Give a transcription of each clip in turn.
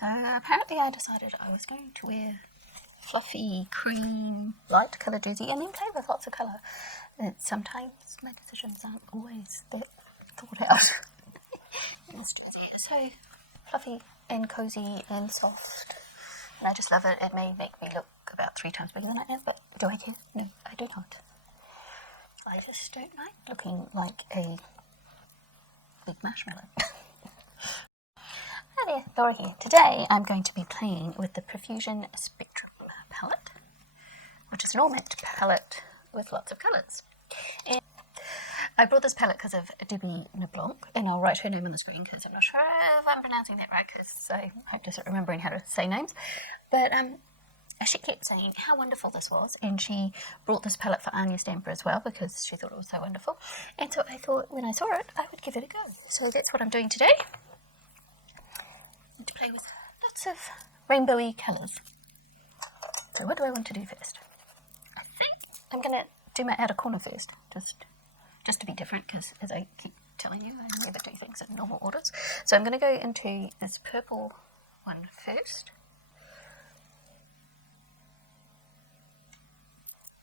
So apparently I decided I was going to wear fluffy cream light colour jersey and then play with lots of colour. Sometimes my decisions aren't always that thought out. So fluffy and cozy and soft, and I just love it. It may make me look about 3 times bigger than I am, but do I care? No, I do not. I just don't like looking like a big marshmallow. Hi there, Laura here. Today I'm going to be playing with the Profusion Spectrum palette, which is an all-matte palette with lots of colours. And I brought this palette because of Debbie Neblanc, and I'll write her name on the screen because I'm not sure if I'm pronouncing that right, because I'm just remembering how to say names. But she kept saying how wonderful this was, and she brought this palette for Anya Stamper as well because she thought it was so wonderful. And so I thought when I saw it, I would give it a go. So that's what I'm doing today. To play with lots of rainbowy colours. So what do I want to do first? I think I'm going to do my outer corner first, just to be different, because as I keep telling you, I never do things in normal orders. So I'm going to go into this purple one first.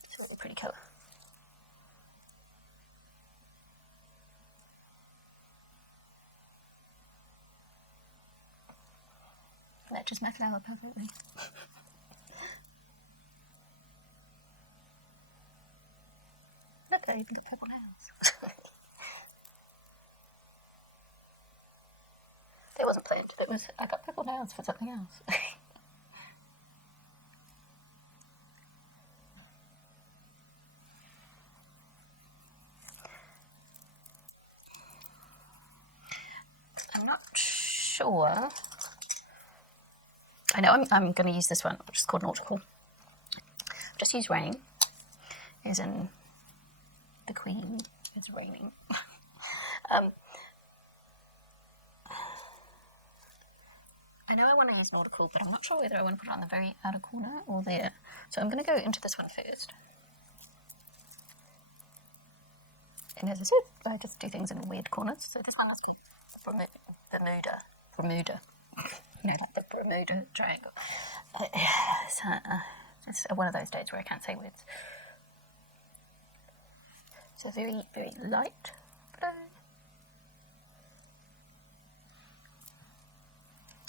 It's a really pretty colour. Matches my flower perfectly. Look, I even got purple nails. That wasn't planned. That was, I got purple nails for something else. I'm not sure. I know I'm going to use this one, which is called Nautical. Just use rain, as in the Queen is raining. I know I want to use Nautical, but I'm not sure whether I want to put it on the very outer corner or there. So I'm going to go into this one first. And as I said, I just do things in weird corners. So this one is called Bermuda. You know, like the Bermuda Triangle. It's one of those days where I can't say words. So very, very light blue.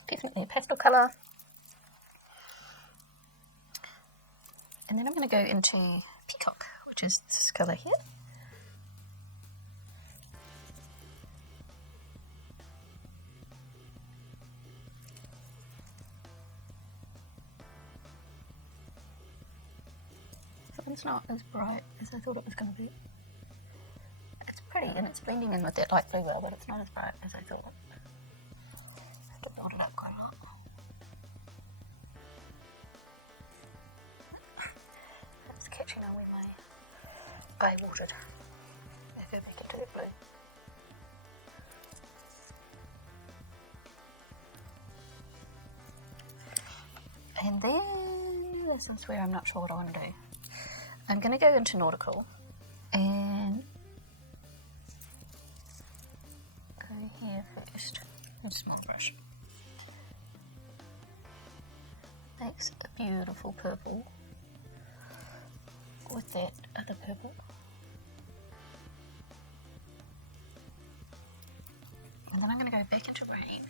Definitely a pastel colour. And then I'm going to go into Peacock, which is this colour here. It's not as bright as I thought it was going to be. It's pretty and it's blending in with that light blue well, but it's not as bright as I thought. I have to build it up quite a lot. It's catching on where my eye watered. I go back into the blue. And then this is where I'm not sure what I want to do. I'm going to go into Nautical and go here first with a small brush. Makes a beautiful purple with that other purple. And then I'm going to go back into rain.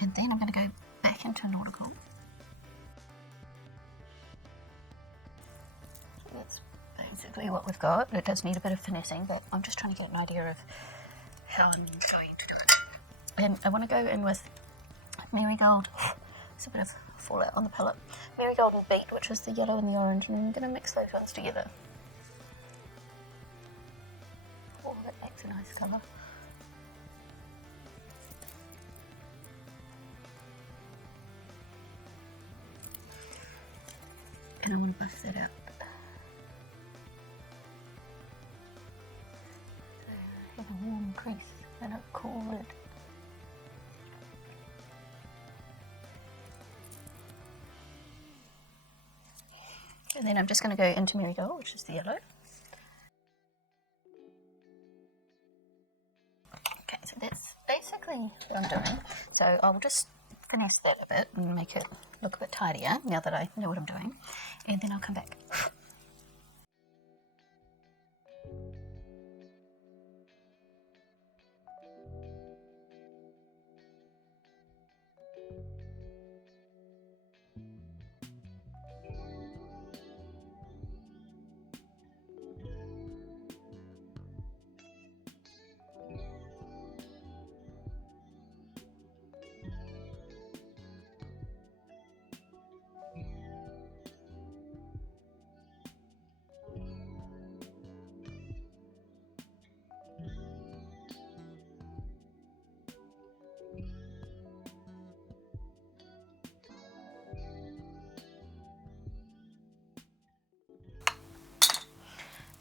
And then I'm going to go back into Nautical. That's basically what we've got. It does need a bit of finessing, but I'm just trying to get an idea of how I'm going to do it. And I want to go in with Marigold. It's a bit of fallout on the palette. Marigold and Beet, which is the yellow and the orange, and I'm going to mix those ones together. Oh, that makes a nice colour. And I want to buff that out. So I have a warm crease and a cool red. And then I'm just going to go into Marigold, which is the yellow. Okay, so that's basically what I'm doing. So I'll just finesse that a bit and make it look a bit tidier now that I know what I'm doing. And then I'll come back.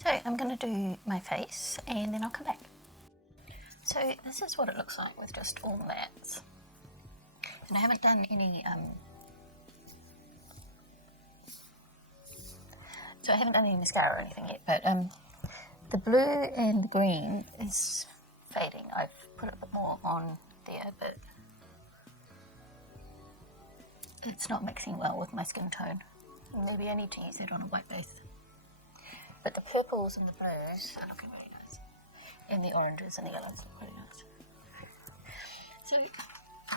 So I'm going to do my face and then I'll come back. So this is what it looks like with just all mattes. And I haven't done any mascara or anything yet, but the blue and the green is fading. I've put a bit more on there, but it's not mixing well with my skin tone. Maybe I need to use it on a white base. But the purples and the blues are looking really nice. And the oranges and the yellows look really nice. So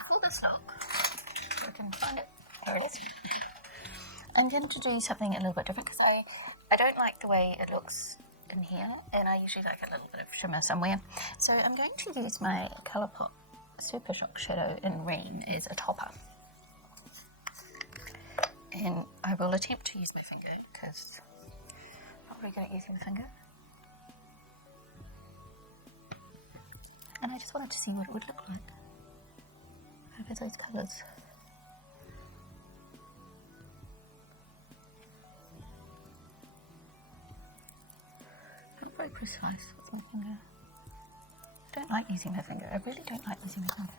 for the stock, if I can find it, here it is. I'm going to do something a little bit different because I don't like the way it looks in here, and I usually like a little bit of shimmer somewhere. So I'm going to use my Colourpop Super Shock Shadow in Ream as a topper. And I will attempt to use my finger because I'm not very good at using the finger. And I just wanted to see what it would look like over those colours. Not very precise with my finger. I don't like using my finger. I really don't like using my finger.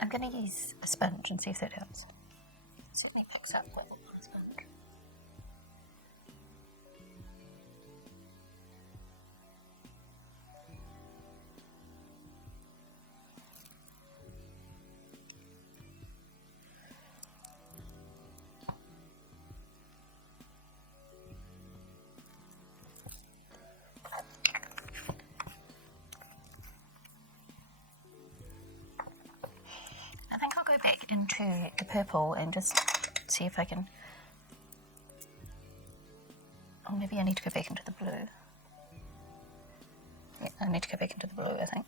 I'm going to use a sponge and see if that helps. It certainly picks up well on a sponge. I think I'll go back into the purple and just see if I can, or maybe I need to go back into the blue. Yeah, I need to go back into the blue, I think.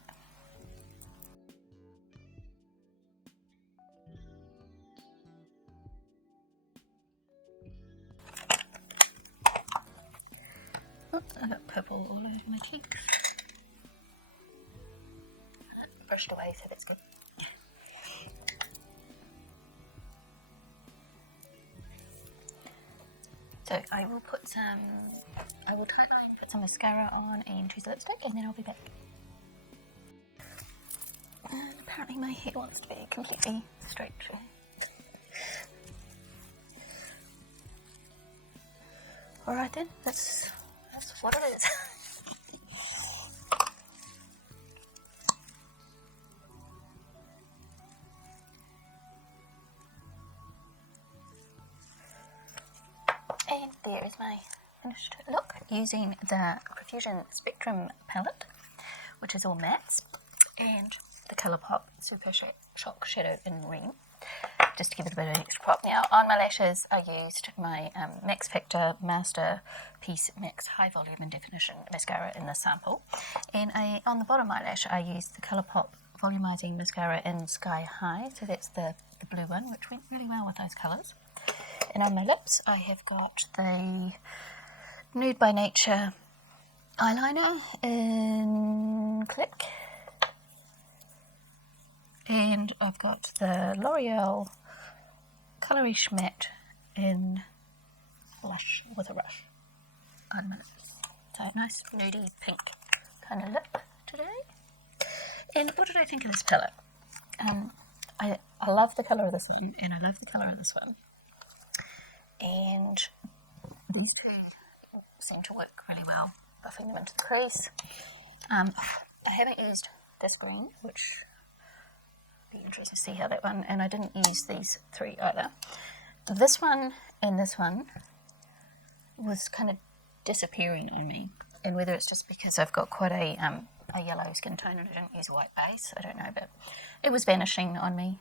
Oh, I got purple all over my cheeks. Brushed away, so that's good. So I will put some mascara on and choose lipstick, and then I'll be back. And apparently my hair wants to be completely straight through. Alright then, that's what it is. And there is my finished look using the Profusion Spectrum palette, which is all mattes, and the Colourpop Super Shock Shadow in Ream, just to give it a bit of an extra pop. Now, on my lashes, I used my Max Factor Masterpiece Max High Volume and Definition Mascara in this sample. And on the bottom eyelash, I used the Colourpop Volumizing Mascara in Sky High, so that's the blue one, which went really well with those colours. And on my lips, I have got the Nude by Nature eyeliner in Click. And I've got the L'Oreal Colorish Matte in Lush with a Rush on my lips. So nice nudie pink kind of lip today. And what did I think of this palette? I love the colour of this one, and I love the colour of this one. and these two seem to work really well, buffing them into the crease. I haven't used this green, which would be interesting to see how that one, and I didn't use these three either. This one and this one was kind of disappearing on me, and whether it's just because I've got quite a yellow skin tone and I didn't use a white base, I don't know, but it was vanishing on me.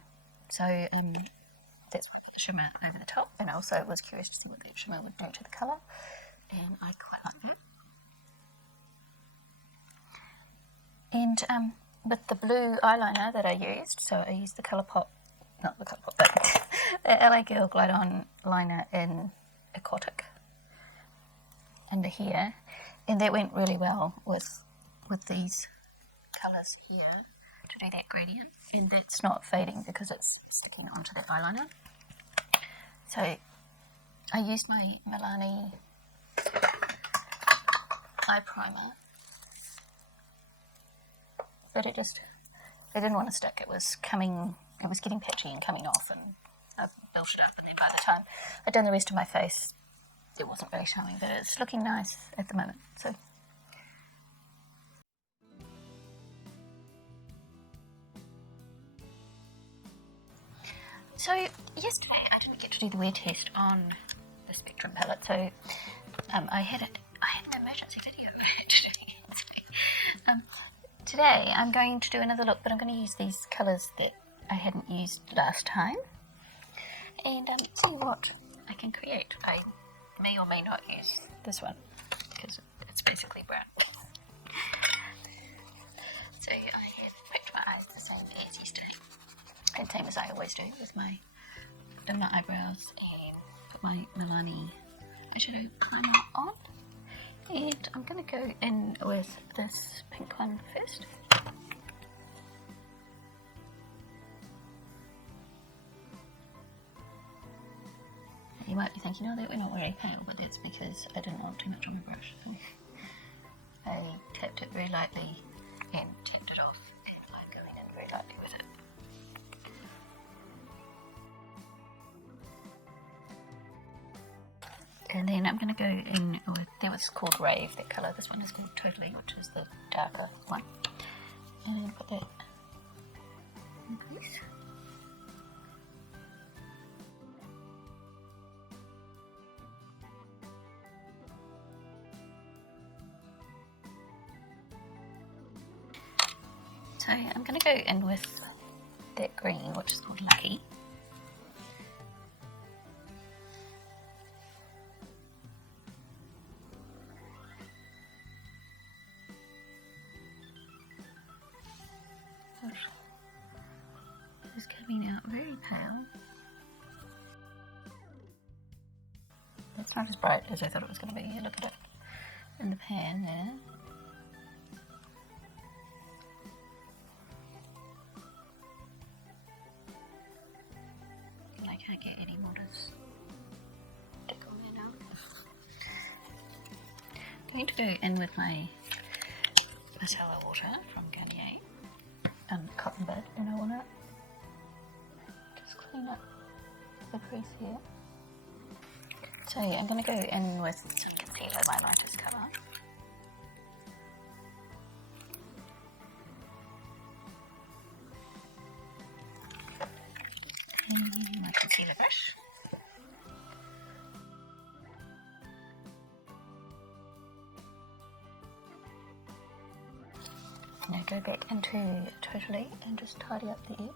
So that's why I put the shimmer over the top, and I also was curious to see what that shimmer would do to the colour, and I quite like that. And with the blue eyeliner that I used, so I used the Colourpop, not the Colourpop, but the LA Girl Glide On liner in Aquatic under here, and that went really well with these colours here to do that gradient, and that's not fading because it's sticking onto the eyeliner. So I used my Milani eye primer, but it didn't want to stick. It was getting patchy and coming off, and I built it up, and then by the time I'd done the rest of my face, it wasn't very showing, but it's looking nice at the moment. So yesterday I didn't get to do the wear test on the Spectrum palette, so I had an emergency video actually. Today I'm going to do another look, but I'm going to use these colours that I hadn't used last time, and see what I can create. I may or may not use this one because it's basically brown. So I have picked my eyes the same as yesterday, and same as I always do with my done my eyebrows and put my Milani eyeshadow primer on. And I'm going to go in with this pink one first. You might be thinking, oh, that went not very pale, but that's because I didn't want too much on my brush. I tapped it very lightly and tapped it off, and I'm going in very lightly with it. And then I'm going to go in with, that was called Rave, that colour. This one is called Totally, which is the darker one. And then put that in place. So I'm going to go in with that green, which is called Lucky. It's coming out very pale. It's not as bright as I thought it was going to be. Look at it in the pan there. I can't get any more to stick on there now. I'm going to go in with my micellar water from Garnier and cotton bud, and I want to just clean up the crease here. So yeah, I'm going to go in with some concealer by lightest colour. And my concealer brush. Now go back into Totally and just tidy up the edge.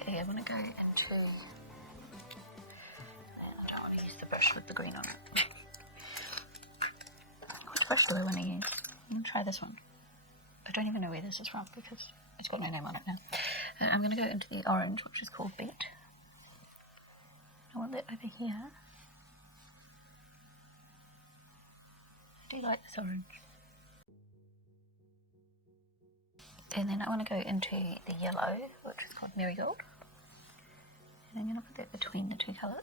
Okay, I want to go into, I don't want to use the brush with the green on it. Which brush do I want to use? I'm going to try this one. I don't even know where this is from because it's got no name on it now. I'm going to go into the orange, which is called Beat. I want that over here. I do like this orange. And then I want to go into the yellow, which is called Marigold. And I'm going to put that between the two colours.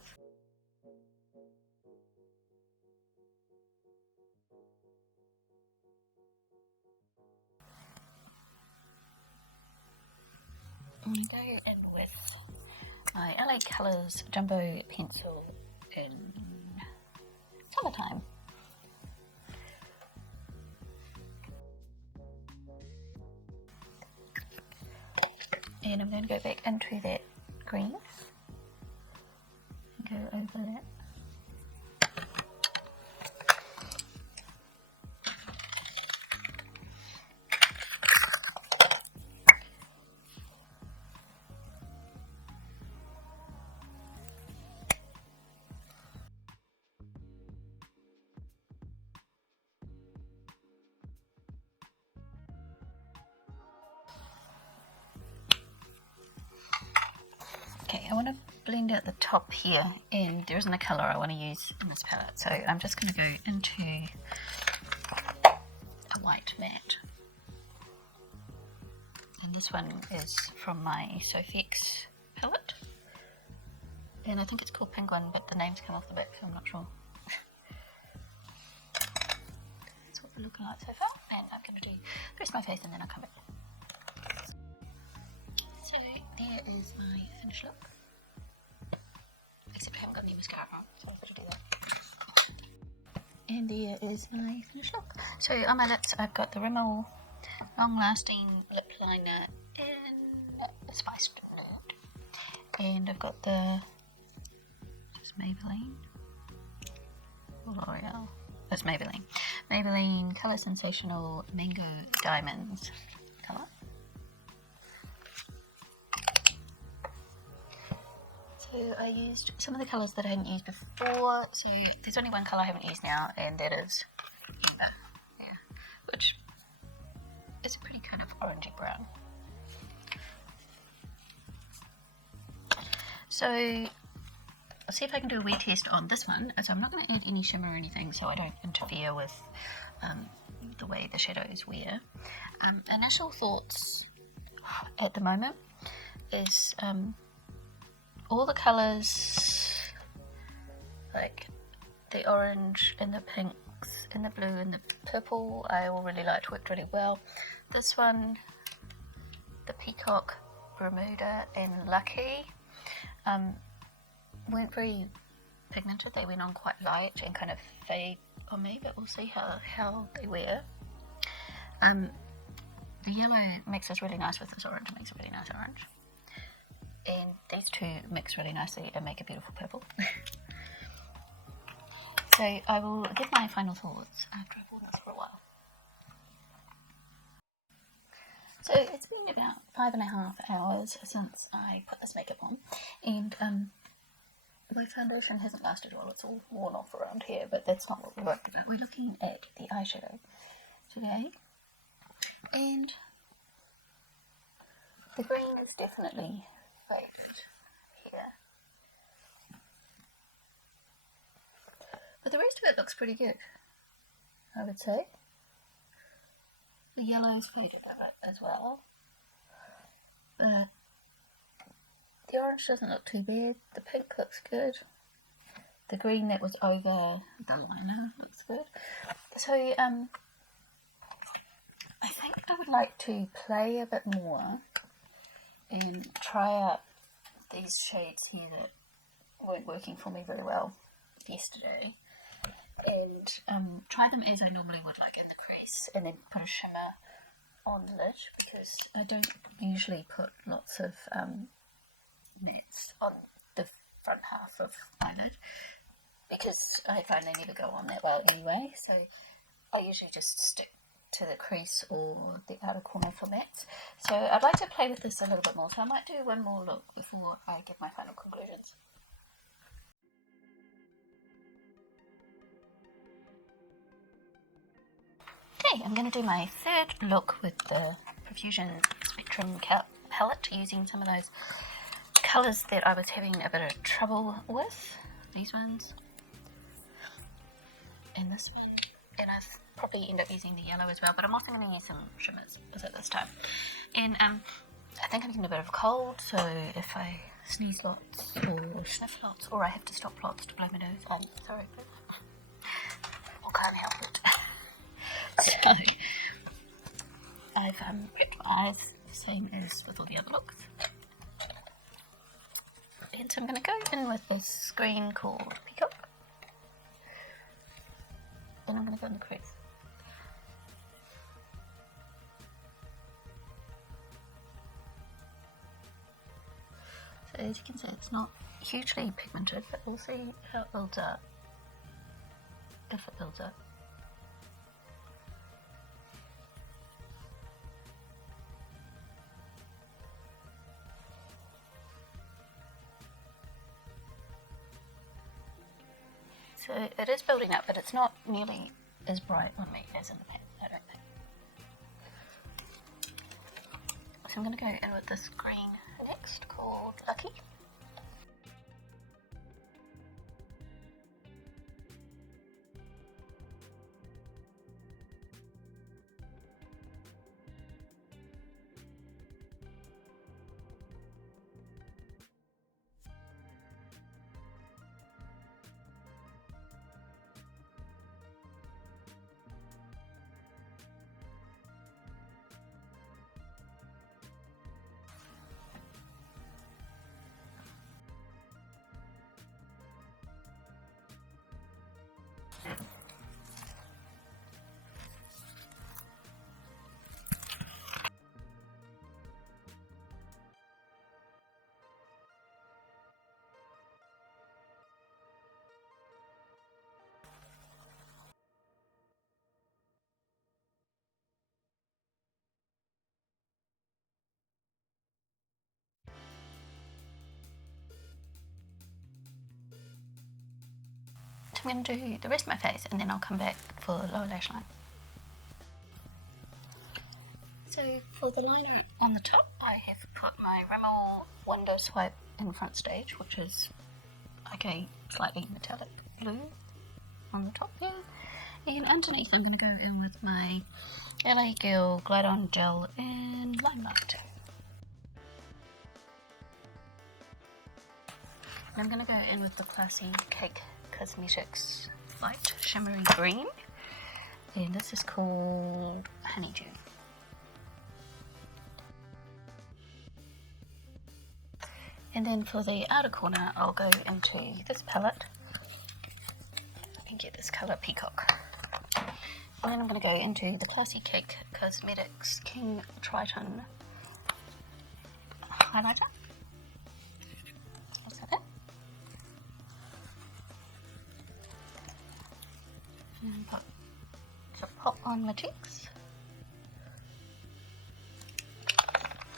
go in with my LA Colours Jumbo Pencil in Summertime. And I'm going to go back into that green and go over that. Okay, I want to blend out the top here, and there isn't a colour I want to use in this palette, so I'm just going to go into a white matte. And this one is from my Sofix palette, and I think it's called Penguin, but the names come off the back, so I'm not sure. That's what they're looking like so far, and I'm going to do the rest of my face and then I'll come back. So there is my finished look, except I haven't got any mascara on, so I've got to do that. And there is my finished look. So on my lips I've got the Rimmel Long Lasting Lip Liner in Spice Blue, and I've got the Maybelline or L'Oreal. It's Maybelline Colour Sensational Mango Diamonds colour. So I used some of the colours that I hadn't used before. So there's only one colour I haven't used now, and that is Amber, yeah, which is a pretty kind of orangey brown. So I'll see if I can do a wear test on this one. So I'm not going to add any shimmer or anything, so I don't interfere with the way the shadows wear. Initial thoughts at the moment is all the colours, like the orange and the pinks and the blue and the purple, I all really liked, worked really well. This one, the Peacock, Bermuda and Lucky, weren't very pigmented. They went on quite light and kind of fade on me, but we'll see how they wear. The yellow mixes really nice with this orange, makes a really nice orange. And these two mix really nicely and make a beautiful purple. So I will give my final thoughts after I've worn this for a while. So it's been about 5.5 hours since I put this makeup on, and my foundation hasn't lasted well. It's all worn off around here, but that's not what we're working about. We're looking at the eyeshadow today, and the green is definitely faded here, but the rest of it looks pretty good, I would say. The yellow's faded a bit as well, but the orange doesn't look too bad. The pink looks good. The green that was over the liner looks good. So I think I would like to play a bit more and try out these shades here that weren't working for me very well yesterday, and try them as I normally would, like in the crease, and then put a shimmer on the lid, because I don't usually put lots of mattes on the front half of my lid, because I find they never go on that well anyway, so I usually just stick to the crease or the outer corner for mattes. So I'd like to play with this a little bit more, so I might do one more look before I give my final conclusions. Okay, I'm going to do my third look with the Profusion Spectrum palette, using some of those colours that I was having a bit of trouble with. These ones and this one, and I've probably end up using the yellow as well, but I'm also going to use some shimmers at this time. And I think I'm getting a bit of a cold, so if I sneeze lots or sniff lots, or I have to stop lots to blow my nose, I'm sorry, but I can't help it. So I've prepped my eyes the same as with all the other looks, And so I'm going to go in with this green called Peacock. And I'm going to go in the crease. So as you can see, it's not hugely pigmented, but we'll see how it builds up, if it builds up. So it is building up, but it's not nearly as bright on me as in the pan, I don't think. So I'm going to go in with this green next called Lucky. I'm going to do the rest of my face and then I'll come back for the lower lash line. So for the liner on the top, I have put my Rimmel Window Swipe in front stage, which is like a slightly metallic blue on the top here. And underneath I'm going to go in with my LA Girl Glide On Gel in Limelight. And I'm going to go in with the Classy Cake Cosmetics Light Shimmery Green, and this is called Honeydew. And then for the outer corner, I'll go into this palette and get this colour Peacock. And then I'm going to go into the Classy Cake Cosmetics King Triton highlighter. And put some pop on my cheeks.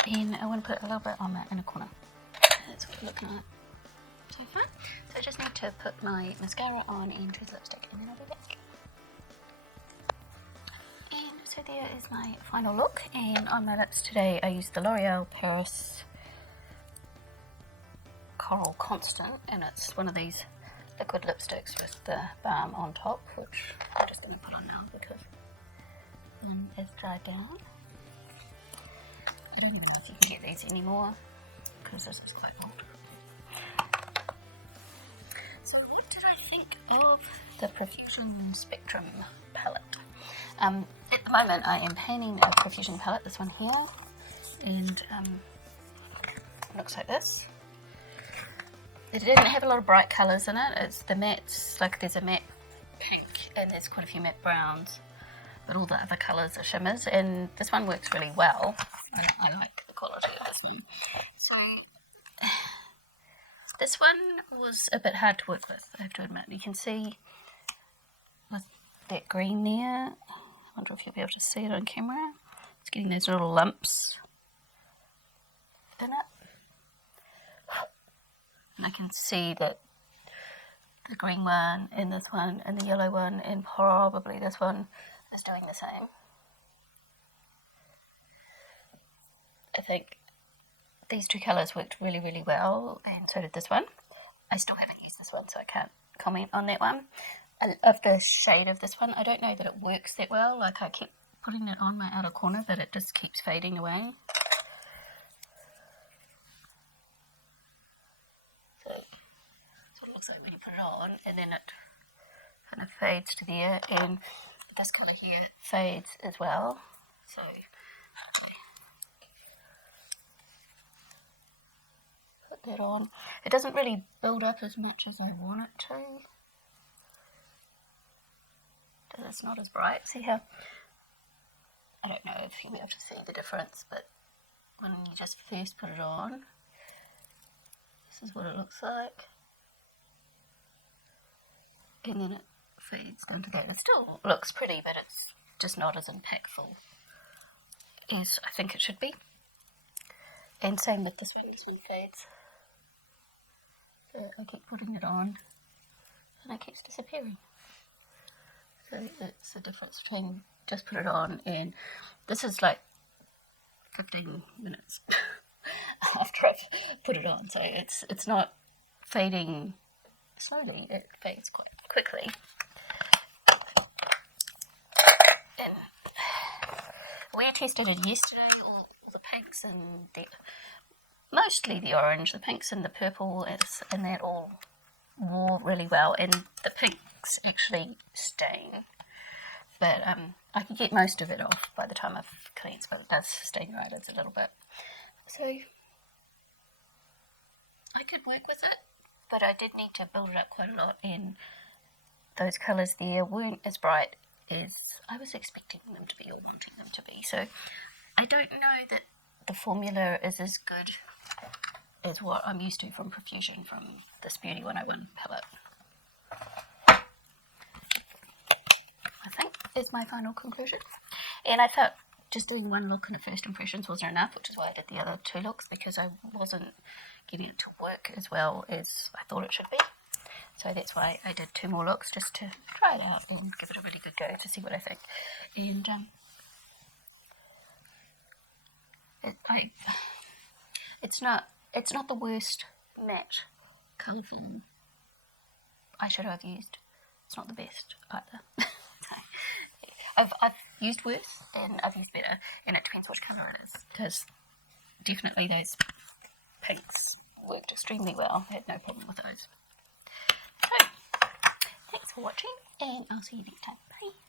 And I want to put a little bit on my inner corner. That's what we're looking at so far. So I just need to put my mascara on and choose lipstick, and then I'll be back. And so there is my final look. And on my lips today I used the L'Oreal Paris Coral Constant, and it's one of these liquid lipsticks with the balm on top, which I'm just going to put on now because one is dried down. I don't even know if you can get these anymore because this is quite old. So what did I think of the Profusion Spectrum palette? At the moment I am painting a Profusion palette, this one here, and it looks like this. It didn't have a lot of bright colours in it. It's the mattes, like there's a matte pink and there's quite a few matte browns, but all the other colours are shimmers, and this one works really well. I like the quality of this one. So this one was a bit hard to work with, I have to admit. You can see with that green there, I wonder if you'll be able to see it on camera. It's getting those little lumps in it. And I can see that the green one and this one and the yellow one and probably this one is doing the same. I think these two colours worked really, really well, and so did this one. I still haven't used this one, so I can't comment on that one. I love the shade of this one. I don't know that it works that well. Like, I keep putting it on my outer corner, but it just keeps fading away. So it looks like when you put it on, and then it kind of fades to there, and this colour here fades as well. So put that on. It doesn't really build up as much as I want it to. It's not as bright. See how, I don't know if you'll be able to see the difference, but when you just first put it on, this is what it looks like. And then it fades down to that. It still looks pretty, but it's just not as impactful as I think it should be. And same with this one fades. So I keep putting it on and it keeps disappearing. So it's the difference between just put it on, and this is like 15 minutes after I've put it on. So it's not fading slowly, it fades quite quickly. And we tested it yesterday, all the pinks and mostly the orange, the pinks and the purple, and that all wore really well, and the pinks actually stain, but I could get most of it off by the time I've cleansed, but it does stain your eyelids a little bit, so I could work with it, but I did need to build it up quite a lot, and those colours there weren't as bright as I was expecting them to be or wanting them to be, so I don't know that the formula is as good as what I'm used to from Profusion, from this Beauty 101 palette. I think is my final conclusion. And I thought just doing one look in the first impressions wasn't enough, which is why I did the other two looks, because I wasn't getting it to work as well as I thought it should be. So that's why I did two more looks, just to try it out and give it a really good go to see what I think. And it's not the worst matte colourful eyeshadow I've used. It's not the best either. I've used worse and I've used better, and it depends which colour it is, because definitely those pinks worked extremely well. I had no problem with those. So, thanks for watching, and I'll see you next time. Bye.